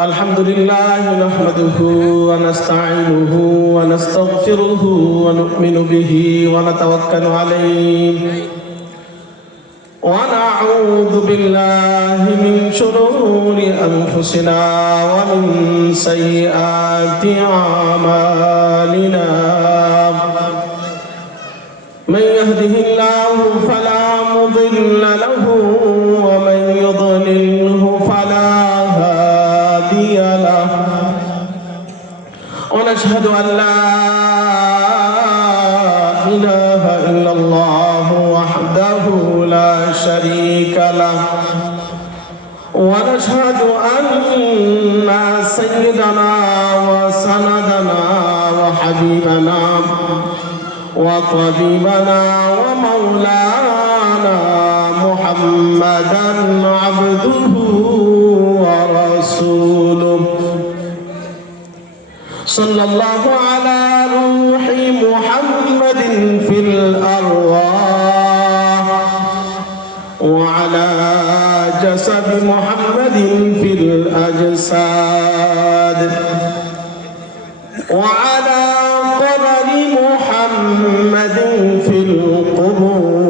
الحمد لله نحمده ونستعينه ونستغفره ونؤمن به ونتوكل عليه ونعوذ بالله من شرور أنفسنا ومن سيئات أعمالنا من يهده الله فلا مضل له ومن يضلله فلا هادي له ونشهد أن لا إله إلا الله وحده لا شريك له ونشهد أن سيدنا وسندنا وحبيبنا وطبيبنا ومولانا محمدا عبده ورسوله صلى الله على روح محمد في الأرواح وعلى جسد محمد في الأجساد وعلى قبر محمد في القبور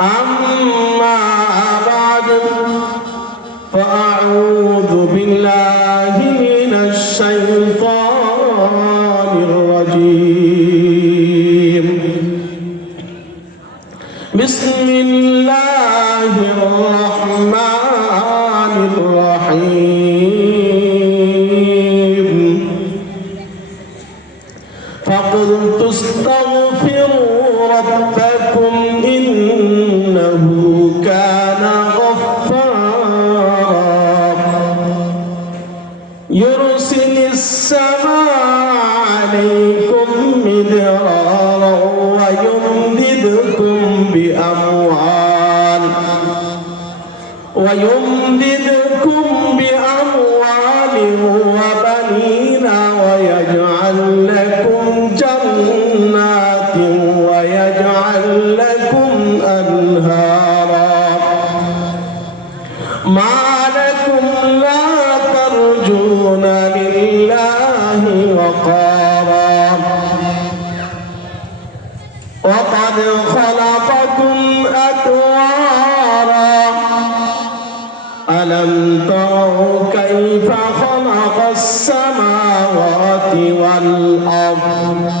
أما بعد فأعوذ بالله من الشيطان الرجيم بسم الله الرحمن الرحيم فقلت استغفروا ربكم إنه كان يرسل السماء عليكم مدرارا ويمددكم بأموال وبنين ويجعل لكم جنات ويجعل لكم أنهارا ما لكم لا ترجون لله وقارا وقد خلقكم أطوارا ألم تروا كيف خلق السماوات والأرض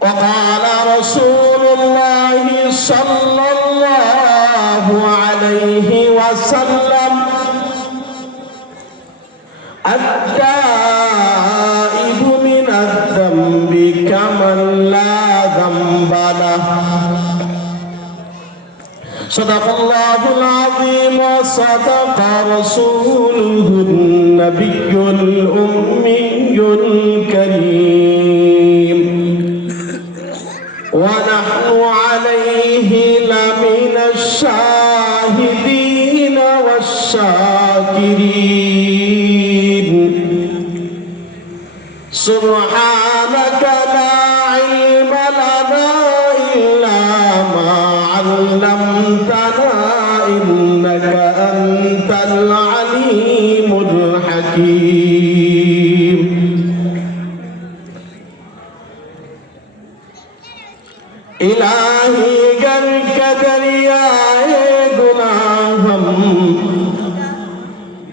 وقال رسول الله صلى الله عليه وسلم التائب من الذنب كمن لا ذنب له صدق الله العظيم وصدق رسوله النبي الأمي الكريم ونحن عليه لمن الشاهدين والشاكرين سبحانك لا علم لنا إلا ما علمتنا إنك أنت العليم الحكيم إلهي گرک دریائے گناہم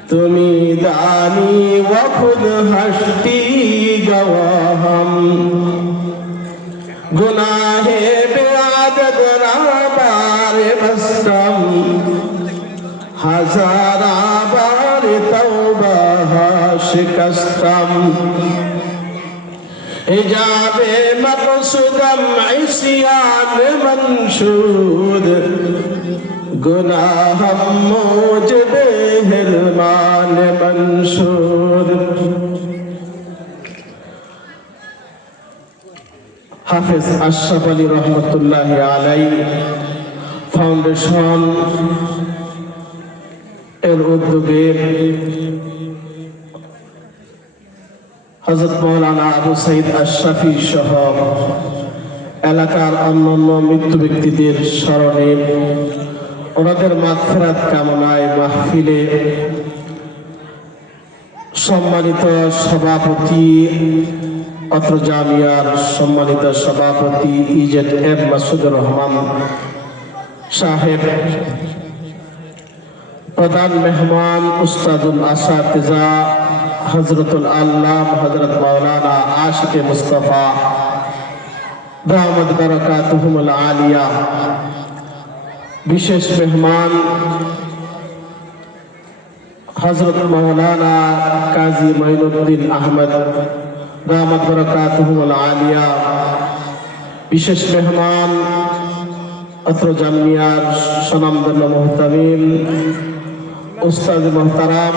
تمی دانی و خود ہستی گواہم گناہ بے عدد بار بستم ہزارہ بار توبہ شکستم حجاب مقصودم عصیان منشود گناہم موجب حرمان منشود হাফেজ আশরাফ আলী রহমতুল্লাহ আলাইহি ফাউন্ডেশন এর উদ্যোগে হযরত মাওলানা আবু সাঈদ আশরাফি সহ এলাকার অন্যান্য মৃত্যু ব্যক্তিদের স্মরণে ওনাদের মাগফিরাত কামনায় মাহফিলে সম্মানিত সভাপতি, অত্র জামিয়ার সম্মানিত সভাপতি ইজেড মাসুদুর রহমান সাহেব, প্রধান মেহমান উস্তাদুল আসাতিজা হযরতুল আল্লাহ হযরত মাওলানা আশিকে মুস্তাফা দামাত বারাকাতুহুমুল আলিয়া, বিশেষ মেহমান হযরত মাওলানা কাজী মাইনুদ্দিন আহমদ দামাত বারাকাতুহুমুল আলিয়া, বিশেষ মেহমান অত্র জামিয়ার সুনামধন্য মুহতামিম উস্তাদ মুহতারাম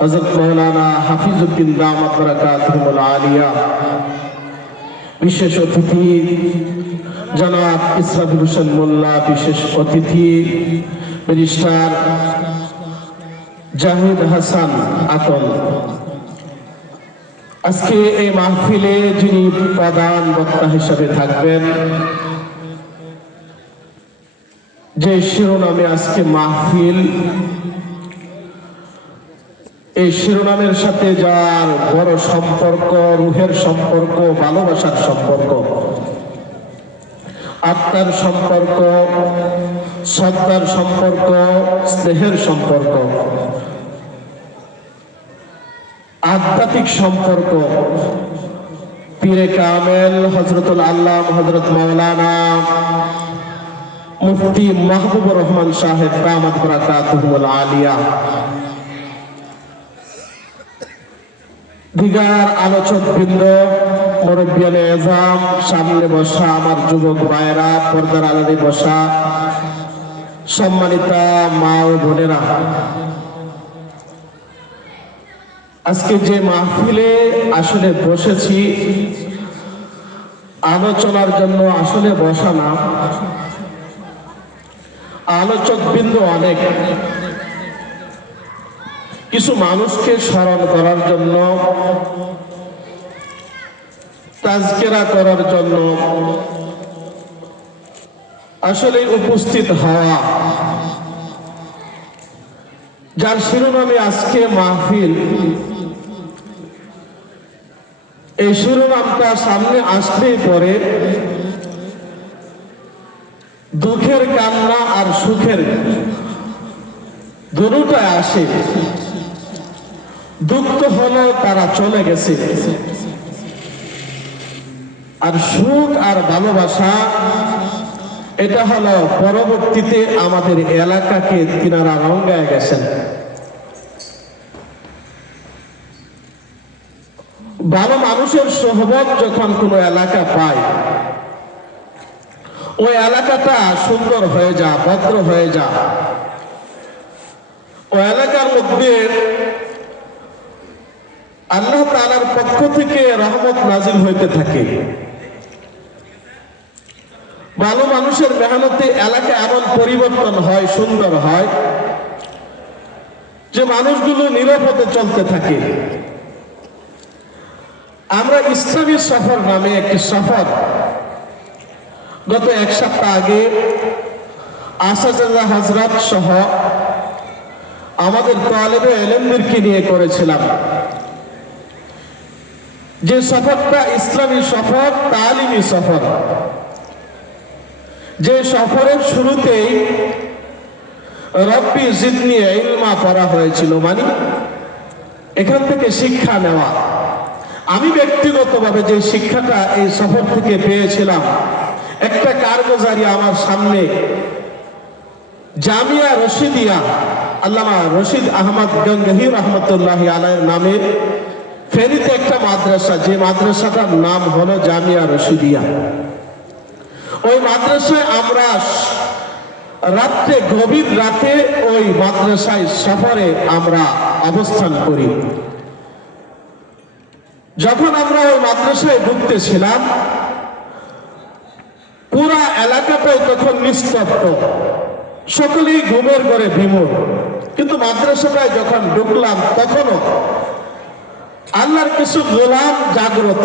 হযরত মাওলানা হাফিজউদ্দিন দামাত বারাকাতুহুমুল আলিয়া, বিশেষ অতিথি জনাব ইসরাফিল হোসেন মোল্লা, বিশেষ অতিথি ব্যারিস্টার জাহিদ হাসান আকন। আজকে এই মাহফিলে যিনি প্রধান বক্তা হিসেবে থাকবেন, যে শিরোনামে আজকে মাহফিল, এই শিরোনামের সাথে যার বড় সম্পর্ক, রুহের সম্পর্ক, ভালোবাসার সম্পর্ক, আত্মার সম্পর্ক, শ্রদ্ধার সম্পর্ক, স্নেহের সম্পর্ক, আধ্যাত্মিক সম্পর্ক, পীরে কামেল হযরতুল আল্লাহ হযরত মাওলানা মুফতি মাহবুবুর রহমান সাহেব দামাত বারাকাতুহুমুল আলিয়া, দিগার আলোচক বৃন্দ, মুরব্বিয়ানে এজাম, সামনে বসা আমার যুবক ভাইয়েরা, পর্দার আড়ালে বসা সম্মানিতা মা ও বোনেরা, আজকে যে মাহফিলে আসলে বসেছি আলোচনার জন্য, আসলে বসা না, আলোচক বৃন্দ অনেক, কিছু মানুষকে স্মরণ করার জন্য, তাজকিরা করার জন্য আসলে উপস্থিত হওয়া, যার শিরোনামে আজকে মাহফিল। এই শিরোনামটা সামনে আসলেই পরে দুঃখের কান্না আর সুখের দুটোই আসে। দুঃখ হলো তারা চলে গেছে, আর সুখ আর ভালোবাসা এটা হলো পরবর্তীতে আমাদের এলাকাকে তিনারা রঙায় গেছেন। ভালো মানুষের সোহবত যখন কোনো এলাকা পায়, ওই এলাকাটা সুন্দর হয়ে যা, ভদ্র হয়ে যা। ওই এলাকার মধ্যে আল্লাহ তাআলার পক্ষ থেকে রহমত নাজিল হইতে থাকে। ভালো মানুষের মেহনতে এলাকা এমন পরিবর্তন হয়, সুন্দর হয়, যে মানুষগুলো নিরাপদে চলতে থাকে। আমরা ইসলামী সফর নামে একটি সফর গত এক সপ্তাহ আগে আসাদুল্লাহ হযরত সহ আমাদের তালেবে ইলমদেরকে নিয়ে করেছিলাম। যে সফরটা ইসলামী সফর, তালিমি সফর, যে সফরের শুরুতেই রব্বি জিদনি ইলমা পড়া হয়েছিল, মানে এখান থেকে শিক্ষা নেওয়া। আমি ব্যক্তিগতভাবে যে শিক্ষাটা এই সফর থেকে পেয়েছিলাম, একটা কারগুজারি আমার সামনে জামিয়া রশিদিয়া আল্লামা রশিদ আহমদ গঙ্গহি রহমতুল্লাহ আলাইহির নামে ফেনীতে একটা মাদ্রাসা, যে মাদ্রাসাটার নাম হলো জামিয়া রশিদিয়া। ওই মাদ্রাসায় আমরা রাত্রে, গভীর রাতে ওই মাদ্রাসায় সফরে আমরা অবস্থান করি। যখন আমরা ওই মাদ্রাসায় ঢুকতেছিলাম, পুরা এলাকাটাই তখন নিস্তব্ধ, সকলেই ঘুমের ঘরে বিমূঢ়। কিন্তু মাদ্রাসাটায় যখন ঢুকলাম, তখনও আল্লাহর কিছু গোলাম জাগ্রত।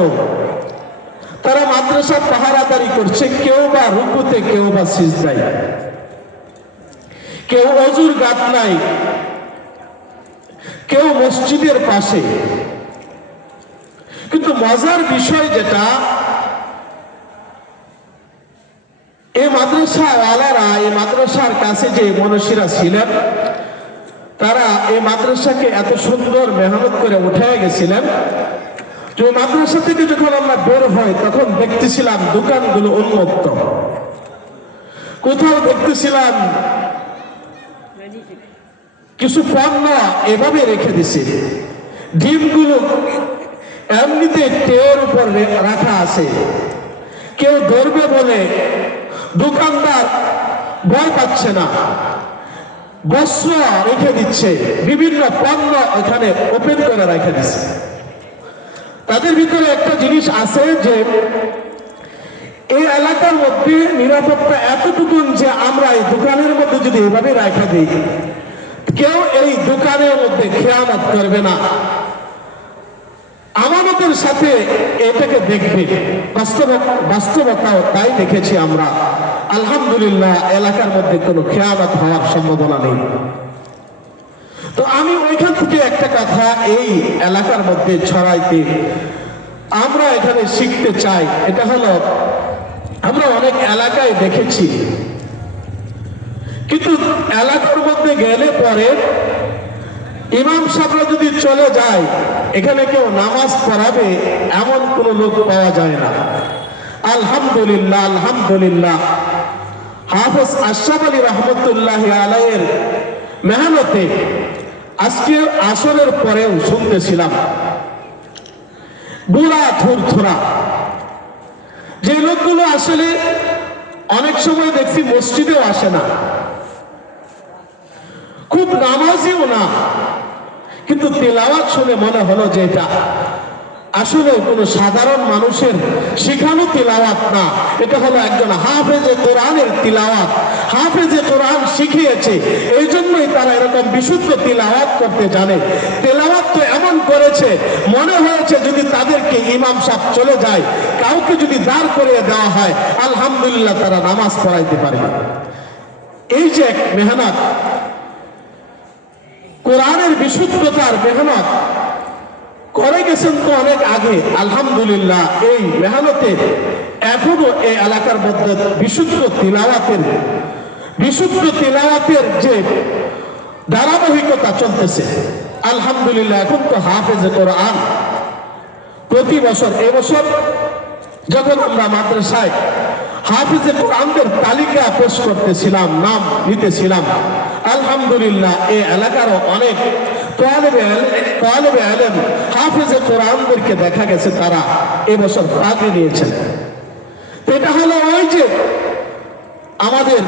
তারা মাদ্রাসা পাহারাদারি করছে, কেউ বা রুকুতে, কেউ বা সিজদায়, কেউ অজুর গাত নাই, কেউ মসজিদের পাশে। কিন্তু মজার বিষয় যেটা, এই মাদ্রাসাওয়ালারা, এই মাদ্রাসার কাছে যে মনীষীরা ছিলেন, তারা এই মাদ্রাসাকে এত সুন্দর মেহনত করে উঠে গেছিলেন যে মাদ্রাসা থেকে যখন আমরা বের হই তখন দেখতেছিলাম দোকানগুলো উন্মুক্ত, কোথাও দেখতেছিলাম কিছু পণ্য এভাবে রেখে দিছে, ডিমগুলো এমনিতে ট্রের উপর রাখা আছে, কেউ ধরবে বলে দোকানদার ভয় পাচ্ছে না, বস্ত্র রেখে দিচ্ছে, বিভিন্ন পণ্য এখানে ওপেন করে রেখে দিচ্ছে। তাদের ভিতরে একটা জিনিস আছে যে এই এলাকার মধ্যে নিরাপত্তা এতটুকু যে আমরা এই দোকানের মধ্যে যদি এভাবে রাখা দিই, কেউ এই দোকানের মধ্যে খেয়ানত করবে না, আমানতের সাথে এটাকে দেখবে। বাস্তবতাও তাই দেখেছি আমরা। আলহামদুলিল্লাহ, এলাকার মধ্যে কোনো খেয়ানত হওয়ার সম্ভাবনা নেই। তো আমি ওইখান থেকে একটা কথা এই এলাকার মধ্যে ছড়াইতে আমরা এখানে শিখতে চাই। এটা হলো, আমরা অনেক এলাকায় দেখেছি, কিন্তু এলাকার মধ্যে গেলে পরে ইমাম সাহেবরা যদি চলে যায়, এখানে কেউ নামাজ পড়াবে এমন কোন লোক পাওয়া যায় না। আলহামদুলিল্লাহ, আলহামদুলিল্লাহ, হাফেজ আশরাফ আলী রহমতুল্লাহ আলাইহির মেহনতে আজকে আসরের পরেও শুনতেছিলাম বুড়া থুরথুরা যে লোকগুলো আসলে অনেক সময় দেখছি মসজিদেও আসে না, খুব নামাজিও না, কিন্তু তেলাওয়াত শুনে মনে হলো যে এটা আসলে কোনো সাধারণ মানুষের শেখানো তিলাওয়াত না, এটা হলো একজন হাফেজে কোরআনের তিলাওয়াত। হাফেজে কোরআন শিখিয়েছে, এই জন্যই তারা এরকম বিশুদ্ধ তিলাওয়াত করতে জানে। তেলাওয়াত তো এমন করেছে, মনে হয়েছে যদি তাদেরকে ইমাম সাহেব চলে যায়, কাউকে যদি দাঁড় করিয়ে দেওয়া হয়, আলহামদুলিল্লাহ তারা নামাজ পড়াইতে পারবে। এই যে এক মেহনত, কোরআনের বিশুদ্ধতার মেহনত করে গেছেন তো অনেক আগে। আলহামদুলিল্লাহ, এই মেহনতে এখনো এই এলাকার মধ্যে বিশুদ্ধ তিলাওয়াতের যে ধারাবাহিকতা চলতেছে। আলহামদুলিল্লাহ, এখন তো হাফেজে কোরআন প্রতি বছর, এবছর যখন আমরা মাদ্রাসায় হাফেজে কোরআনদের তালিকা পেশ করতেছিলাম, নাম নিতেছিলাম, আলহামদুলিল্লাহ এই এলাকারও অনেক তালেবে ইলম হাফেজে কোরআনদেরকে দেখা গেছে তারা এবছর ভাগে নিয়েছেন। এটা হলো ওই যে আমাদের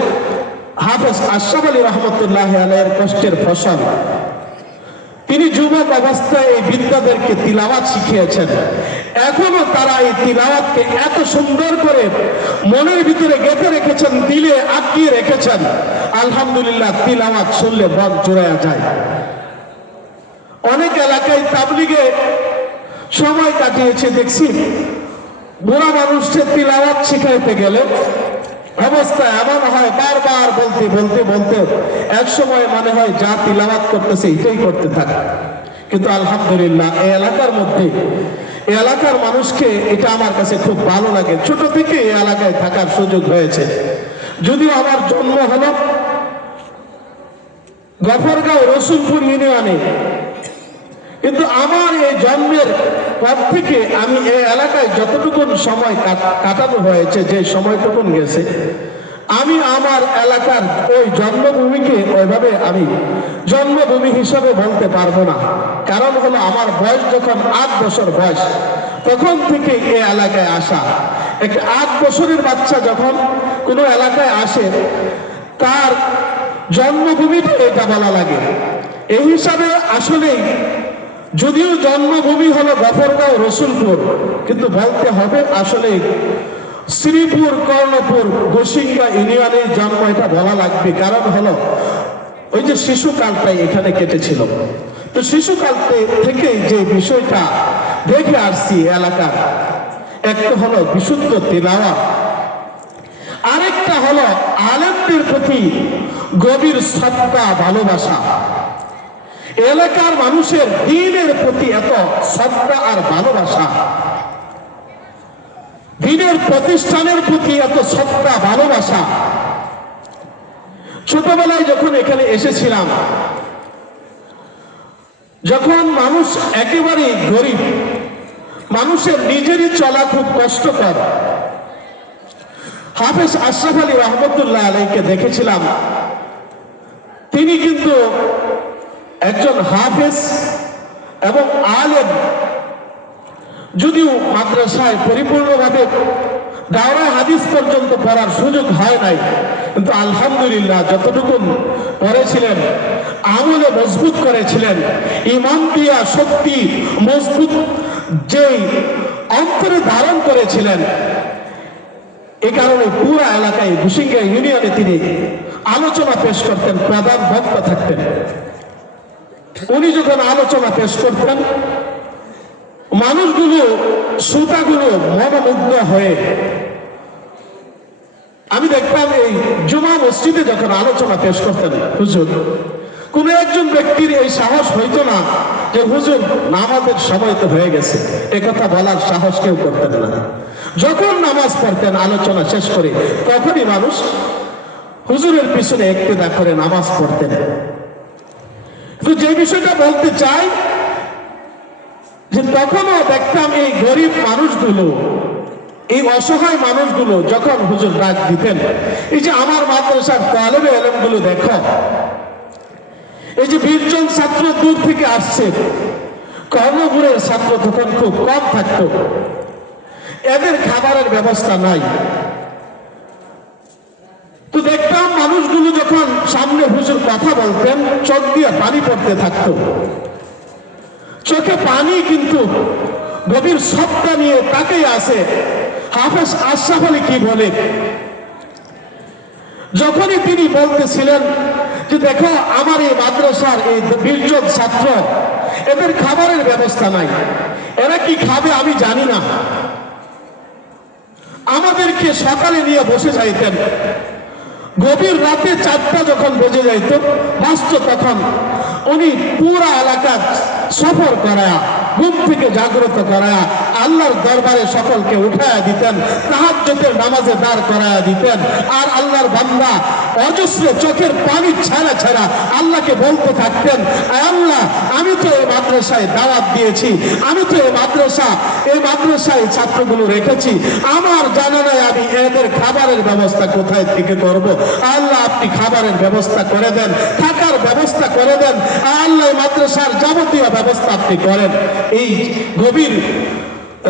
হাফেজ আশরাফ আলী রহমতুল্লাহ আলাইহির কষ্টের ফসল। তিনি যুবক অবস্থায় এই বিদ্যাদেরকে তিলাওয়াত শিখিয়েছেন, এখনো তারা এই তিলাওয়াতকে এত সুন্দর করে মনের ভিতরে গেঁথে রেখেছেন, দিলে আটকিয়ে রেখেছেন। আলহামদুলিল্লাহ, তিলাওয়াত শুনলে মন জুড়ায়া যায়। অনেক এলাকায় তাবলিগে সময় কাটিয়েছে, দেখছি বুড়া মানুষকে তিলাওয়াত শিখাইতে গেলে অবস্থা এমন হয়, বারবার বলতে বলতে বলতে এক সময় মনে হয় যা তিলাওয়াত করতেছে এটাই করতে থাকে। কিন্তু আলহামদুলিল্লাহ, এই এলাকার মধ্যে, এই এলাকার মানুষকে এটা আমার কাছে খুব ভালো লাগে। ছোট থেকে এই এলাকায় থাকার সুযোগ হয়েছে, যদিও আমার জন্ম হলো গফরগাঁও রসুলপুর ইউনিয়নে, কিন্তু আমার এই জন্মের পর থেকে আমি এই এলাকায় যতটুকু সময় কাটানো হয়েছে, যে সময়টুকু গেছে, আমি আমার এলাকার ওই জন্মভূমিকে ওইভাবে আমি জন্মভূমি হিসাবে বলতে পারবো না। কারণ হলো আমার বয়স যখন 8 বছর বয়স, তখন থেকে এই এলাকায় আসা। একটা 8 বছরের বাচ্চা যখন কোনো এলাকায় আসে, তার জন্মভূমিটা এটা বলা লাগে। এই হিসাবে আসলেই যদিও জন্মভূমি হলো গফরগাঁও রসুলপুর, কিন্তু বলতে হবে আসলে শ্রীপুর কর্ণপুর গোসিঙ্গা ইউনিয়নে জন্ম, এটা বলা লাগবে। কারণ হলো ওই যে শিশুকালটাই এখানে কেটেছিল। তো শিশুকাল থেকে যে বিষয়টা দেখে আসছি এলাকার, একটা হলো বিশুদ্ধ তিলাওয়াত, আরেকটা হলো আলেমদের প্রতি গভীর শ্রদ্ধা ভালোবাসা। এলাকার মানুষের দ্বীনের প্রতি এত শ্রদ্ধা আর ভালোবাসা, দ্বীনের প্রতিষ্ঠানের প্রতি এত শ্রদ্ধা ভালোবাসা। ছোটবেলায় যখন এখানে এসেছিলাম, যখন মানুষ একেবারেই গরিব, মানুষের নিজেরই চলা খুব কষ্টকর, হাফেজ আশরাফ আলী রহমতুল্লাহ আলাইকে দেখেছিলাম। তিনি কিন্তু একজন হাফেজ এবং আলেম, যদিও মাদ্রাসায় পরিপূর্ণভাবে দাওরা হাদিস পর্যন্ত পড়ার সুযোগ হয় নাই, কিন্তু আলহামদুলিল্লাহ যতটুকু পড়েছিলেন আমলে মজবুত করেছিলেন। ইমান দিয়া শক্তি মজবুত যেই অন্তরে ধারণ করেছিলেন, এ কারণে পুরো এলাকায় ঘুষিঙ্গা ইউনিয়নে তিনি আলোচনা পেশ করতেন, প্রধান বক্তা থাকতেন। উনি যখন আলোচনা পেশ করতেন, মানুষগুলো শ্রোতাগুলো মনোমুগ্ধ হয়ে, আমি দেখতাম এই জুমা মসজিদে যখন আলোচনা পেশ করতেন হুজুর, কোন একজন ব্যক্তির এই সাহস হইতো না যে হুজুর নামাজের সময় তো হয়ে গেছে, এ কথা বলার সাহস কেউ করতেন না। যখন নামাজ পড়তেন আলোচনা শেষ করে, তখনই মানুষ হুজুরের পিছনে ইক্তেদা করে নামাজ পড়তেন। তো যে বিষয়টা বলতে চাই যে তখনও দেখতাম এই গরিব মানুষগুলো, এই অসহায় মানুষগুলো যখন হুজুর ডাক দিতেন, এই যে আমার মাদ্রাসার তালেবে ইলমগুলো দেখো, এই যে 20 জন ছাত্র দূর থেকে আসছে, কর্ণপুরের ছাত্র তখন খুব কম থাকতো, এদের খাবারের ব্যবস্থা নাই। তো দেখতাম মানুষগুলো যখন সামনে হুজুর কথা বলতেন, চোখ দিয়ে পানি পড়তে থাকতো, চোখে পানি, কিন্তু গভীর শ্রদ্ধা নিয়ে তাকেই আসে হাফেজ আশরাফ আলী কি বলে। যখনই তিনি বলতেছিলেন যে দেখো আমার এই মাদ্রাসার এই 20 জন ছাত্র, এদের খাবারের ব্যবস্থা নাই, এরা কি খাবে আমি জানি না, আমাদেরকে সকালে নিয়ে বসে যাইতেন, গভীর রাতে 4টা যখন বেজে যাইত বাস্ত, তখন উনি পুরা এলাকা সফর করায়া, ঘুম থেকে জাগ্রত করায়া আল্লাহর দরবারে সকলকে উঠায়া দিতেন, তাহাজ্জুদের নামাজে দাঁড় করায়া দিতেন। আর আল্লাহর বান্দা অজস্র চোখের পানি ছাড়া ছাড়া আল্লাহকে বলতে থাকতেন, আল্লাহ আমি তো এই মাদ্রাসায় দাওয়াত দিয়েছি, আমি তো এই মাদ্রাসায় ছাত্রগুলো রেখেছি, আমার জানা নাই আমি এদের খাবারের ব্যবস্থা কোথায় থেকে করব। আল্লাহ আপনি খাবারের ব্যবস্থা করে দেন, থাকার ব্যবস্থা করে দেন, আল্লাহ মাদ্রাসার যাবতীয় ব্যবস্থা আপনি করেন। এই গভীর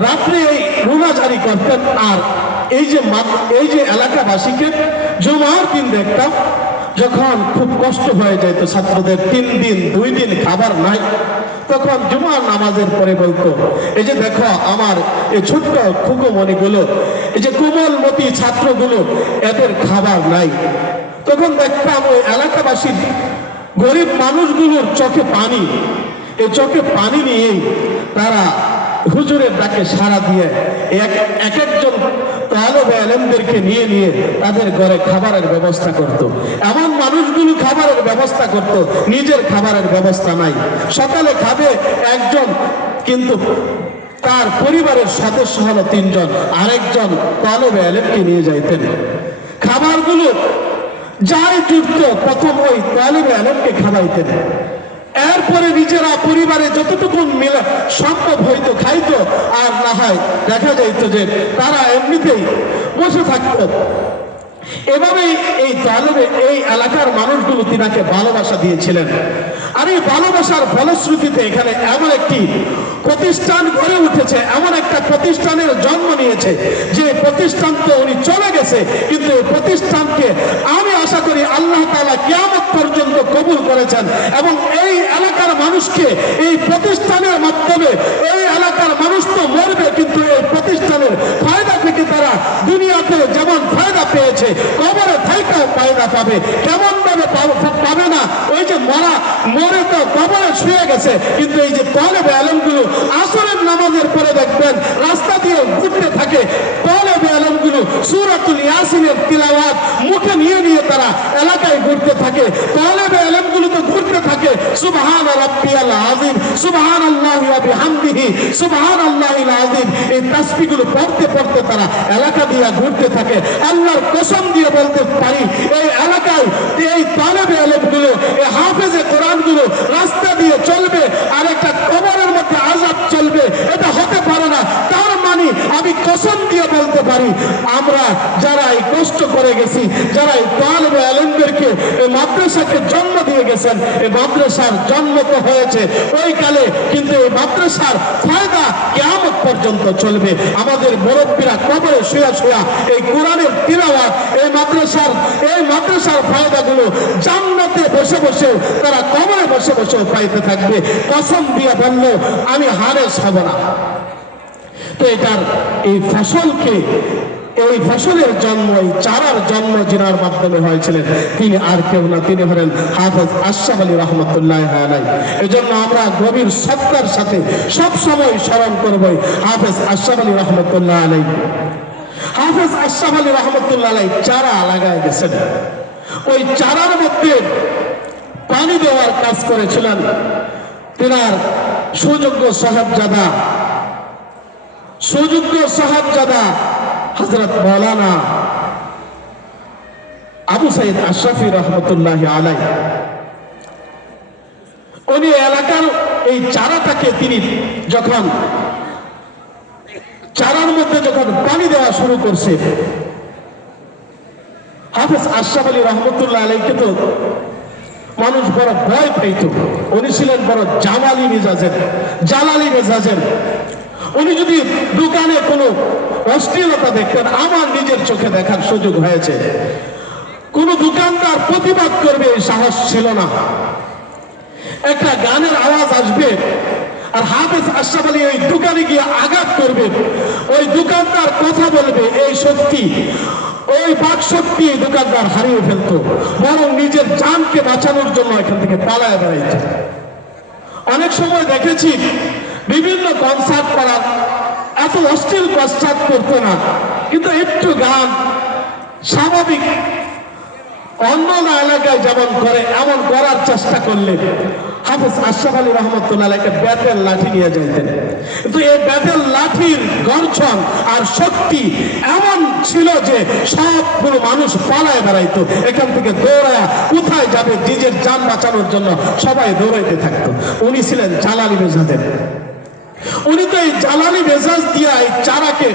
রাত্রে এই রুনাজারি করতেন। আর এই যে এলাকাবাসীকে জুমার দিন দেখতাম যখন খুব কষ্ট হয়ে যেত ছাত্রদের, 3 দিন 2 দিন খাবার নাই, তখন জুমার নামাজের পরে বলতো, এই যে দেখো আমার এই ছোট্ট খুকুমণিগুলো, এই যে কোমলমতি ছাত্রগুলো, এদের খাবার নাই। তখন দেখতাম ওই এলাকাবাসীর গরিব মানুষগুলোর চোখে পানি, এই চোখে পানি নিয়েই তারা হুজুরের ডাকে সাড়া দিয়ে এক একজন তালেবে ইলমদেরকে নিয়ে নিয়ে তাদের ঘরে খাবারের ব্যবস্থা করত। এমন মানুষগুলো খাবারের ব্যবস্থা করত, নিজের খাবারের ব্যবস্থা নাই। সকালে খাবে একজন, কিন্তু তার পরিবারের সদস্য হলো 3 জন, আরেকজন তালেবে ইলমকে নিয়ে যাইতেন। খাবারগুলো যাই জুটত প্রথম ওই তালেবে ইলমকে খাওয়াইতেন, এরপরে নিজেরা পরিবারে যতটুকু মিলে সম্ভব হইতো খাইতো, আর না হয় দেখা যাইত যে তারা এমনিতেই বসে থাকতো। এভাবেই এই তালেবে এই এলাকার মানুষগুলো তিনাকে ভালোবাসা দিয়েছিলেন। আর এই ভালোবাসার ফলশ্রুতিতে এখানে এমন একটি প্রতিষ্ঠান গড়ে উঠেছে, এমন একটা প্রতিষ্ঠানের জন্ম নিয়েছে, যে প্রতিষ্ঠান তো উনি চলে গেছে, কিন্তু এই প্রতিষ্ঠানকে আমি আশা করি আল্লাহ তাআলা কিয়ামত পর্যন্ত কবুল করেছেন। এবং এই এলাকার মানুষকে এই প্রতিষ্ঠানের মাধ্যমে, এই এলাকার মানুষ তো মরবে, কিন্তু এই প্রতিষ্ঠানের ফায়দা থেকে তারা দুনিয়াতে যেমন ফায়দা পেয়েছে, কবরে থাইকাও পায়। ফায়দা পাবে। কেমন ভাবে পাবে না? ওই যে মরে তো কবরে শুয়ে গেছে, কিন্তু এই যে তালেবে ইলমগুলো আসরের নামাজের পরে দেখবেন রাস্তা দিয়ে ঘুরতে থাকে। তালেবে ইলমগুলো সূরাতুল ইয়াসিনের তিলাওয়াত মুখে নিয়ে নিয়ে তারা এলাকায় ঘুরতে থাকে। তালেবে ইলমগুলো তো ঘুরতে থাকে সুবহান রাব্বিয়াল আযীম, সুবহানাল্লাহি ওয়া বিহামদিহি, সুবহানাল্লাহিল আযীম, এই তাসবিহগুলো পড়তে পড়তে তারা এলাকা দিয়ে ঘুরতে থাকে। আল্লাহর কসম দিয়ে বলতে পারি, এই এলাকায় এই তালেবে ইলমগুলো, এই হাফেজে কোরআনগুলো রাস্তা দিয়ে চলবে আর একটা কবরের মধ্যে আযাব চলবে, এটা হতে পারে না। তার মানে আমি কসম দিয়ে বলতে পারি, আমরা যারা এই কষ্ট করে গেছি, যারা এই তালেবে ইলমদেরকে এই মাদ্রাসাকে জন্ম দিয়ে গেছেন, এই মাদ্রাসার জন্ম তো হয়েছে ওই কালে, কিন্তু এই মাদ্রাসার ফায়দা কিয়ামত পর্যন্ত চলবে। আমাদের মুরব্বীরা কবরে শুয়া শুয়া এই কোরআনের তিলাওয়াত, এই মাদ্রাসার ফায়দাগুলো জান্নাতে বসে বসে তারা কবরে বসে বসে পাইতে থাকবে। কসম দিয়ে বলল আমি হারেস হব না। তো এটার এই ফসলের জন্ম, এই চারার জন্ম যিনার মাধ্যমে হয়েছিলেন তিনি আর কেউ না, তিনি হলেন হাফেজ আশরাফ আলী রহমতুল্লাহ আলাইহি। এজন্য আমরা গভীর শ্রদ্ধার সাথে সব সময় স্মরণ করব হাফেজ আশরাফ আলী রহমতুল্লাহ আলাইহি। হাফেজ আশরাফ আলী রহমতুল্লাহ আলাইহি চারা লাগায় গেছেন, ওই চারার মধ্যে পানি দেওয়ার কাজ করেছিলেন তিনার সুযোগ্য সাহেবজাদা হযরত মাওলানা আবু সাইদ আশরাফি রহমতুল্লাহ আলাইহি। উনি এলাকার এই চারাটাকে তিনি যখন চারার মধ্যে যখন পানি দেওয়া শুরু করছে, হাফেজ আশরাফ আলী রহমতুল্লাহ আলাইহিকে তো মানুষ বড় ভয় পাইত। উনি ছিলেন বড় জালালি মেজাজের। উনি যদি দোকানে কোনো অশ্লীলতা দেখতেন, আমার নিজের চোখে দেখার সুযোগ হয়েছে, কোন দোকানদার প্রতিবাদ করবে এই সাহস ছিল না। একটা গানের আওয়াজ আসবে আর হাফেজ আশরাফ আলী ওই দোকানে গিয়ে আঘাত করবে, ওই দোকানদার কথা বলবে, এই শক্তি, ওই বাক শক্তি এই দোকানদার হারিয়ে ফেলতো, বরং নিজের জানকে বাঁচানোর জন্য এখান থেকে পালায় বেড়াইত। অনেক সময় দেখেছি বিভিন্ন কনসার্ট করার এত অশ্লীল কনসার্ট করতো না, কিন্তু একটু গান স্বাভাবিক অন্য এলাকায় যেমন করে এমন করার চেষ্টা করলে হাফেজ আশরাফ আলী রহমতুল্লাহ একটা ব্যাটের লাঠি নিয়ে যাইতেন। কিন্তু এই ব্যাটের লাঠির গর্জন আর শক্তি এমন ছিল যে সবগুলো মানুষ পালায় বেড়াইতো, এখান থেকে দৌড়ায় কোথায় যাবে, নিজের জান বাঁচানোর জন্য সবাই দৌড়াইতে থাকতো। উনি ছিলেন জালালি মেজাজের। উনি তো এই জালালি মেজাজ দিয়া এই চারাকে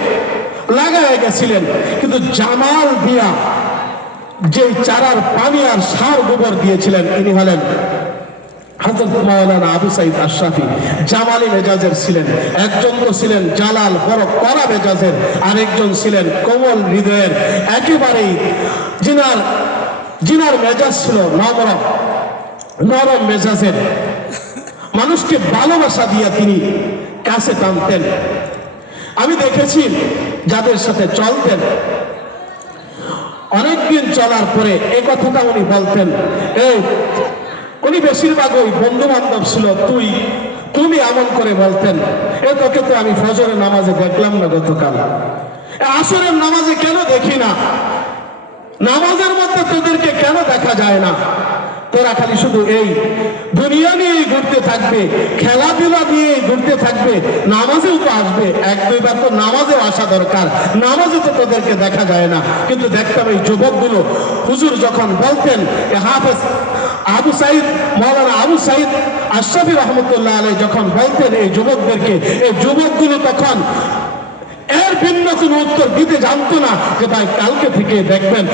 লাগায় গেছিলেন, কিন্তু জামাল দিয়া যে চারার পানি আর সার গোবর দিয়েছিলেন ইনি হলেন হযরত মাওলানা আবু সাইদ আশরাফি। জামালি মেজাজের ছিলেন, একজন তো ছিলেন জালাল বড় কড়া মেজাজের, আরেকজন ছিলেন কোমল হৃদয়ের, একেবারেই জিনার মেজাজ ছিল নরম মেজাজের। মানুষকে ভালোবাসা দিয়া তিনি কাছে টানতেন। আমি দেখেছি যাদের সাথে চলতেন, অনেকদিন চলার পরে এই কথাটা উনি বলতেন, উনি বেশিরভাগ ওই বন্ধু বান্ধব ছিল, তুমি এমন করে বলতেন, তোকে তো আমি ফজরের নামাজে দেখলাম না গতকাল, আসরের নামাজে কেন দেখি না, নামাজের মধ্যে তোদেরকে কেন দেখা যায় না, তোরা খালি শুধু এই দুনিয়া নিয়েই ঘুরতে থাকবে, খেলাধুলা নিয়েই ঘুরতে থাকবে, নামাজেও তো আসবে, এক দুইবার তো নামাজেও আসা দরকার, নামাজে তো তোদেরকে দেখা যায় না। কিন্তু দেখতাম এই যুবকগুলো হুজুর যখন বলতেন, হাফেজ মাওলানা আবু সাইদ আশরাফি রহমতুল্লাহ আলাইহি যখন বলতেন এই যুবকদেরকে, এই যুবকগুলো তখন এর ভিন্ন কোনো উত্তর দিতে জানতো না যে ভাই কালকে থেকে দেখবেন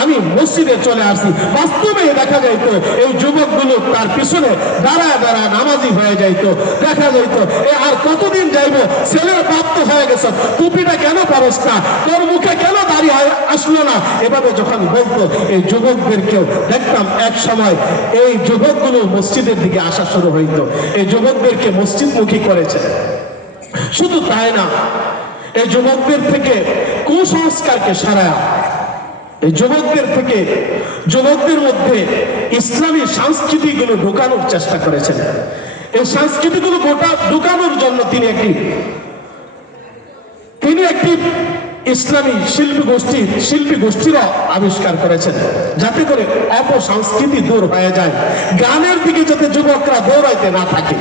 আমি মসজিদে চলে আসি। বাস্তবে দেখা যাইতো এই যুবকগুলো তার পিছনে দাঁড়ায় নামাজি হয়ে যাইতো। দেখা যাইতো আর কতদিন যাইবো, ছেলের প্রাপ্ত হয়ে গেছে, টুপিটা কেন পারস না, তোর মুখে কেন দাঁড়িয়ে আসলো না, এভাবে যখন বলতো এই যুবকদেরকেও দেখতাম এক সময় এই যুবকগুলো মসজিদের দিকে আসা শুরু হইতো, এই যুবকদেরকে মসজিদমুখী করেছে। শুধু তাই না, এই যুবকদের থেকে কুসংস্কারকে সরায়া এই যুবকদের মধ্যে ইসলামী সংস্কৃতিগুলো ঢোকানোর চেষ্টা করেছেন। এই সংস্কৃতিগুলো ঢোকানোর জন্য তিনি একটি ইসলামী শিল্পী গোষ্ঠীর আবিষ্কার করেছেন, যাতে করে অপসংস্কৃতি দূর হয়ে যায়, গানের দিকে যাতে যুবকরা দৌড়াইতে না থাকে।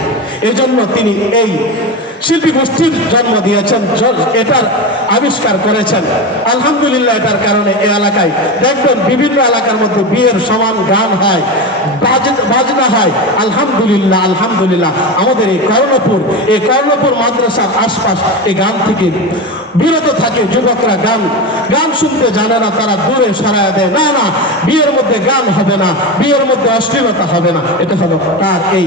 এজন্য তিনি এই শিল্পী গোষ্ঠীর জন্ম দিয়েছেন, এটার আবিষ্কার করেছেন। আলহামদুলিল্লাহ, এটার কারণে এই এলাকায় দেখবেন বিভিন্ন এলাকার মধ্যে বিয়ের সমান গান হয়, বাজনা হয়। আলহামদুলিল্লাহ, আলহামদুলিল্লাহ। আমাদের এই কর্ণপুর মাদ্রাসার আশপাশ এই গান থেকে বিরত থাকে। যুবকরা গান শুনতে জানে না, তারা দূরে সরায় দেয়। না, বিয়ের মধ্যে গান হবে না, বিয়ের মধ্যে অশ্লীলতা হবে না। এটা হলো তার এই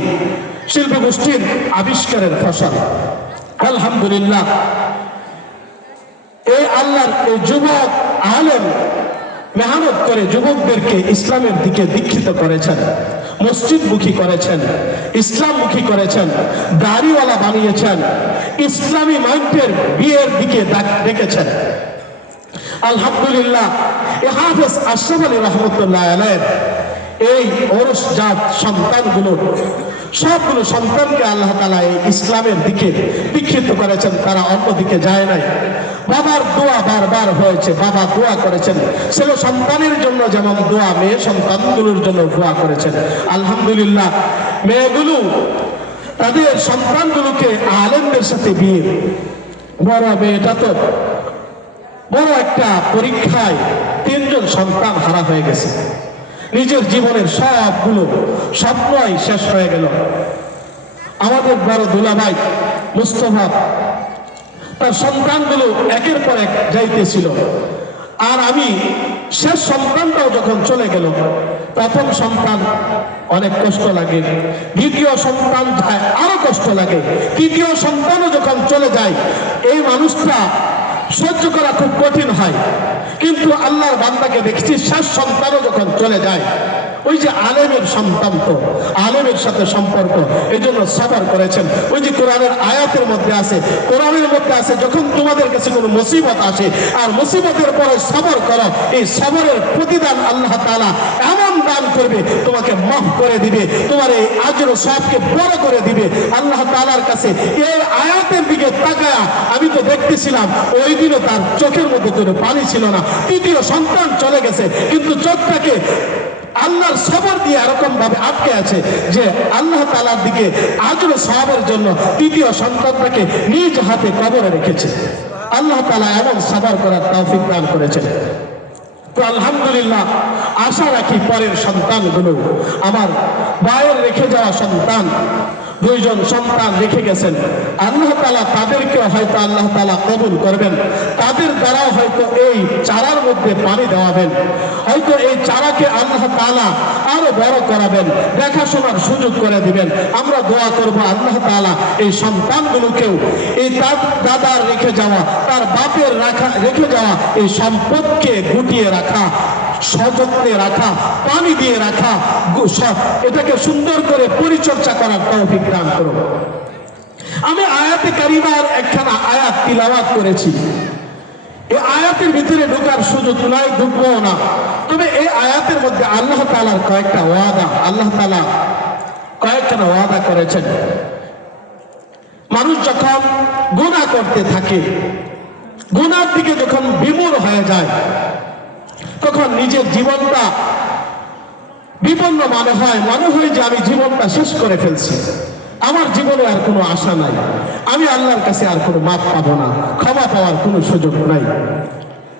শিল্পী গোষ্ঠীর আবিষ্কারের ফসল। আলহামদুলিল্লাহ, এই আল্লাহর এই যুবক আলেম মেহনত করে যুবকদেরকে ইসলামের দিকে দীক্ষিত করেছেন, মসজিদমুখী করেছেন, ইসলামমুখী করেছেন, দাড়িওয়ালা বানিয়েছেন, ইসলামী মাইন্ডের বিয়ের দিকে ডেকেছেন। আলহামদুলিল্লাহ, হাফেজ আশরাফ আলী রহমতুল্লাহ আলাইহির এই ওরসজাত সবগুলো সন্তানকে আল্লাহ তাআলা এই ইসলামের দিকে দীক্ষিত করেছেন। তারা অন্য দিকে যায় নাই। বাবার দোয়া বারবার হয়েছে, বাবা দোয়া করেছেন ছেলে সন্তানের জন্য, যেমন দোয়া মেয়ে সন্তানগুলোর জন্য দোয়া করেছেন। আলহামদুলিল্লাহ, মেয়েগুলো তাদের সন্তানগুলোকে আলেমদের সাথে বিয়ে, বড় মেয়েটা তো বড় একটা পরীক্ষায় 3 জন সন্তান হারা হয়ে গেছে। নিজের জীবনের সবগুলো স্বপ্নই শেষ হয়ে গেল। আমাদের বড় দুলাভাই মুস্তফা, তার সন্তানগুলো একের পর এক যাইতেছিল, আর আমি শেষ সন্তানটাও যখন চলে গেল, প্রথম সন্তান অনেক কষ্ট লাগে, দ্বিতীয় সন্তান যায় আরো কষ্ট লাগে, তৃতীয় সন্তানও যখন চলে যায়, এই মানুষটা সহ্য করা খুব কঠিন হয়। কিন্তু আল্লাহর বান্দাকে দেখছি শেষ সন্তানও যখন চলে যায়, ওই যে আলেমের সন্তান, তো আলেমের সাথে সম্পর্ক, এই জন্য সবর করেছেন। ওই যে কোরআনের আয়াতের মধ্যে আছে, যখন তোমাদের কাছে কোনো মুসিবত আসে আর মুসিবতের পরে সবর করো, এই সবরের প্রতিদান আল্লাহ তাআলা এমন দান করবে, তোমাকে মাফ করে দিবে, তোমার এই আজর সবকে বড় করে দিবে। আল্লাহ তাআলার কাছে এই আয়াতের দিকে তাকায়া আমি তো দেখতেছিলাম, ওই দিনও তার চোখের মধ্যে কোনো পানি ছিল না। তৃতীয় সন্তান চলে গেছে, কিন্তু চোখটাকে আল্লাহর সবর দিয়ে এরকম ভাবে আটকে আছে যে আল্লাহ তাআলার দিকে আজর সওয়াবের জন্য তৃতীয় সন্তানটাকে নিজ হাতে কবরে রেখেছে। আল্লাহ তাআলা এমন সবর করার তৌফিক দান করেছেন। তো আলহামদুলিল্লাহ, আশা রাখি পরের সন্তানগুলো, আমার ভাইয়ের রেখে যাওয়া সন্তান 2 জন সন্তান রেখে গেছেন, আল্লাহ তাআলা তাদেরকে হয়তো আল্লাহ তাআলা কবুল করবেন। তাদের দ্বারাও হয়তো এই চারার মধ্যে পানি দেওয়াবেন, হয়তো এই চারাকে আল্লাহ তাআলা আরো বড় করাবেন, দেখাশোনার সুযোগ করে দিবেন। আমরা দোয়া করব আল্লাহ তাআলা এই সন্তানগুলোকেও এই তার দাদার রেখে যাওয়া, তার বাপের রেখে যাওয়া এই সম্পদকে গুটিয়ে রাখা, সযত্নে রাখা, পানি দিয়ে রাখা, এটাকে সুন্দর করে পরিচর্যা করার তৌফিক দান করুন। আমি আয়াতে কারিমার একখানা আয়াত তিলাওয়াত করেছি। এই আয়াতের ভিতরে ঢোকার সুযোগ নাই, ঢুকবো না। তবে এই আয়াতের মধ্যে আল্লাহ তাআলার কয়েকটা ওয়াদা, আল্লাহ তাআলা কয়েকখানা ওয়াদা করেছেন। মানুষ যখন গুনাহ করতে থাকে, গুনাহর দিকে যখন বিমূঢ় হয়ে যায়, তখন নিজের জীবনটা বিপন্ন মনে হয় যে আমি জীবনটা শেষ করে ফেলছি, আমার জীবনে আর কোনো আশা নাই, আমি আল্লাহর কাছে আর কোনো মাপ পাবো না, ক্ষমা পাওয়ার কোনো সুযোগ নাই।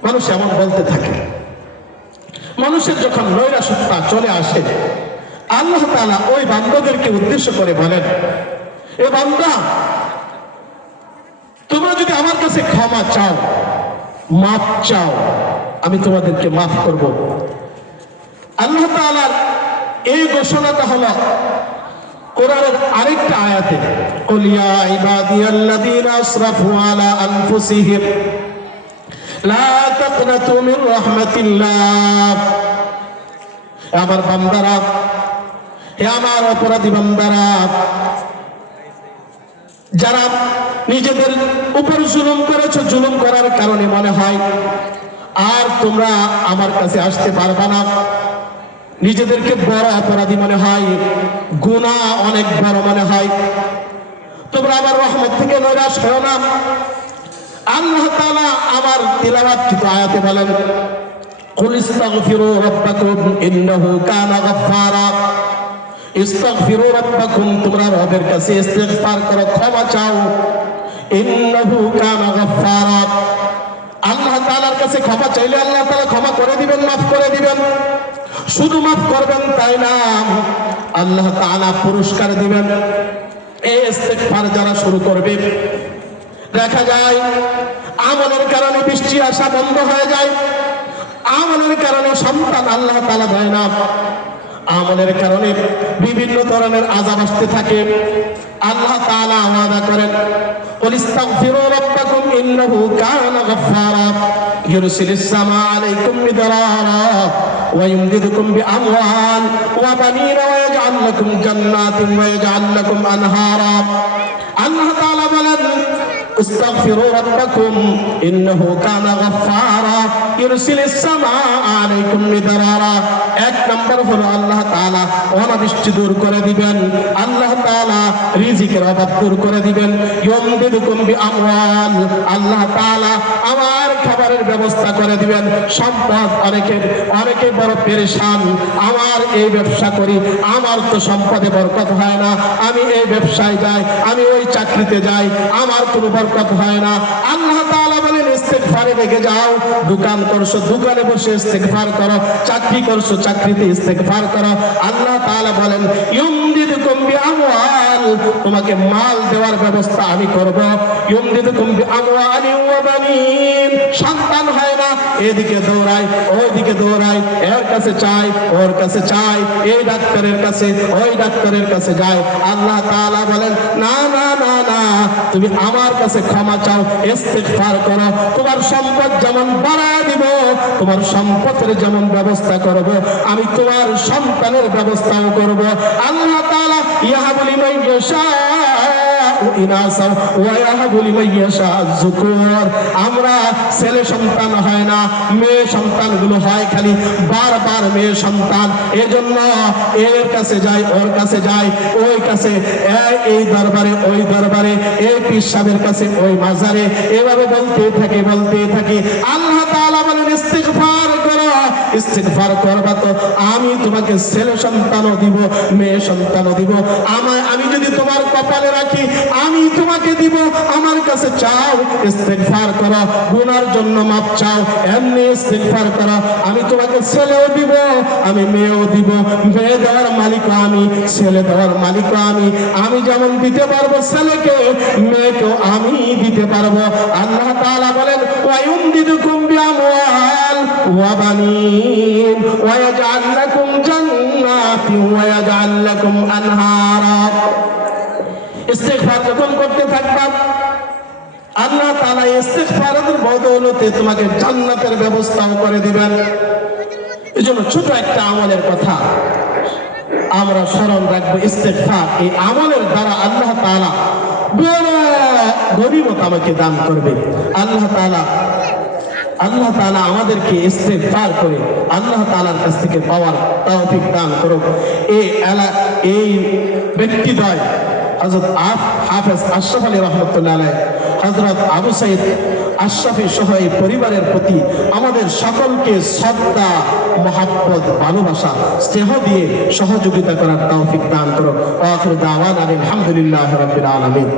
মানুষ এমন বলতে থাকে। মানুষের যখন নৈরাশ্যতা চলে আসে, আল্লাহ তাআলা ওই বান্দাদেরকে উদ্দেশ্য করে বলেন, এ বান্দা, তোমরা যদি আমার কাছে ক্ষমা চাও, মাপ চাও, আমি তোমাদেরকে মাফ করব। আল্লাহ তাআলার এই ঘোষণাটা হলো কোরআনের আরেকটা আয়াতে, কুল ইয়া ইবাদিয়াল্লাযীনা আসরাফু আলা আনফুসিহিম লা তাকনাতু মির রাহমাতিল্লাহ। আমার বান্দারা, হে আমার অপরাধী বান্দারা, যারা নিজেদের উপর জুলুম করেছে, জুলুম করার কারণে মনে হয় আর তোমরা আমার কাছে আসতে পারবা না। নিজেদেরকে বড় অপরাধী মনে হয়, গুনাহ অনেক বড় মনে হয়। তোমরা আমার রহমত থেকে নৈরাশ হও না। আল্লাহ তাআলা আমার তিলাওয়াতকৃত আয়াতে বলেন, কুল ইস্তাগফিরু রাব্বাকুম ইন্নাহু কানা গাফফারা। ইস্তাগফিরু রাব্বাকুম, তোমরা রবের কাছে ইস্তিগফার করো, ক্ষমা চাও। ইন্নাহু কানা গাফফারা, আল্লাহ তাআলার কাছে ক্ষমা চাইলে আল্লাহ তাআলা ক্ষমা করে দিবেন, মাফ করে দিবেন। শুধু মাফ করবেন তাই না, আল্লাহ তাআলা পুরস্কার দিবেন। এই ইস্তিগফার যারা শুরু করবে, দেখা যায় আমলের কারণে বৃষ্টি আসা বন্ধ হয়ে যায়, আমলের কারণে সন্তান আল্লাহ তাআলা দেয় না, আমলের কারণে বিভিন্ন ধরনের আযাব আসতে থাকে। আল্লাহ তাআলা ওয়াদা করেন, কুল ইস্তাগফিরু রাব্বাকুম ইন্নাহু কানা গাফফারা ইউরসিলিস সামা আলাইকুম মিদরারা ওয়া ইমদিদুকুম বিআমওয়াল ওয়া বানিনা ওয়া ইয়াজআল লাকুম জান্নাতিন ওয়া ইয়াজআল লাকুম আনহারা। আল্লাহ তাআলা বলেন, ইস্তাগফিরু রাব্বাকুম ইন্নাহু কানা গাফফারা ইউরসিলিস সামা আলাইকুম মিদরারা। এক নম্বর হলো আল্লাহ তাআলা অনাবৃষ্টি দূর করে দিবেন, আল্লাহ তাআলা রিজিকের অভাব দূর করে দিবেন। ইউমদিদুকুম বিআমওয়াল, আল্লাহ তাআলা আমার খাবারের ব্যবস্থা করে দিবেন। সম্পদ অনেকে বড় পেরেশান, আমার এই ব্যবসা করি, আমার তো সম্পদে বরকত হয় না, আমি এই ব্যবসায় যাই, আমি ওই চাকরিতে যাই, আমার কোনো বরকত হয় না। আল্লাহ তাআলা বলেন, ইস্তিগফারে লেগে যাও। দোকান করছো, দোকানে বসে ইস্তিগফার করো, চাকরি করছো, চাকরিতে ইস্তিগফার করো। আল্লাহ তাআলা বলেন, ইউমদিদুকুম বিআমওয়াল, তোমাকে মাল দেওয়ার ব্যবস্থা আমি করব। ইউমদিদুকুম বিআমওয়ালিন ওয়া বানিন, সন্তান হয় না, এদিকে দৌড়াই, ওইদিকে দৌড়াই, এর কাছে চাই, ওর কাছে চাই, এই ডাক্তারের কাছে, ওই ডাক্তারের কাছে যায়। আল্লাহ তাআলা বলেন, না না না না, তুমি আমার কাছে ক্ষমা চাও, ইস্তিগফার করো, তোমার সম্পদ যেমন বাড়ায় দিব, তোমার সম্পদের যেমন ব্যবস্থা করব, আমি তোমার সন্তানের ব্যবস্থাও করব। আল্লাহ তাআলা ইয়াহাবু লিমান ইয়াশাউ ইনাসা ওয়া ইয়াহাবু লিমান ইয়াশাউ যুকুর। আমরা ছেলে সন্তান হয় না, মেয়ে সন্তানগুলো হয় খালি বারবার মেয়ে সন্তান। এজন্য এর কাছে যাই, ওর কাছে যাই, ওই কাছে, এই দরবারে, ওই দরবারে, এই পীর সাহেবের কাছে, ওই মাজারে, এভাবে বলতে থাকি। আল্লাহ তাআলা বলেন, ইস্তিগফার করো, ইস্তিগফার করবা তো আমি তোমাকে ছেলে সন্তানও দিব, মেয়ে সন্তানও দিব। আমি যদি তোমার কপালে রাখি, আমি তোমাকে দিব। আমার কাছে চাও, ইস্তিগফার করো, গুনার জন্য মাপ চাও, এমনি ইস্তিগফার করো, আমি তোমাকে ছেলেও দিব, আমি মেয়েও দিব। মেয়ে দেওয়ার মালিকও আমি, ছেলে দেওয়ার মালিকও আমি। আমি যেমন দিতে পারবো ছেলেকে, মেয়েকেও আমি দিতে পারবো। আল্লাহ তাআলা বলেন, ওয়া ইউমদিদুকুম বিআমওয়াল ওয়া বানিন ওয়া ইয়াজআল লাকুম জান্নাতিন ওয়া ইয়াজআল লাকুম আনহারা। ইস্তিগফার যখন করতে থাকবা, আল্লাহ তাআলা ইস্তিগফারের বদৌলতে তোমাকে জান্নাতের ব্যবস্থাও করে দিবেন। এজন্য ছোট একটা আমলের কথা আমরা স্মরণ রাখবো, ইস্তিগফার। এই আমলের দ্বারা আল্লাহ তাআলা বড় গনিমত আমাকে দান করবে। আল্লাহ তাআলা আমাদেরকে ইস্তিগফার করে আল্লাহ তাআলার কাছ থেকে পাওয়ার তৌফিক দান করুক। এই ব্যক্তিদ্বয় হযরত হাফেজ আশরাফ আলী রহমাতুল্লাহ আলাইহি, হযরত আবু সাঈদ আশরাফি সহ এই পরিবারের প্রতি আমাদের সকলকে শ্রদ্ধা, মহব্বত, ভালোবাসা, স্নেহ দিয়ে সহযোগিতা করার তৌফিক দান করুক। ওয়া আখিরু দাওয়ানা আলহামদুলিল্লাহি রাব্বিল আলামিন।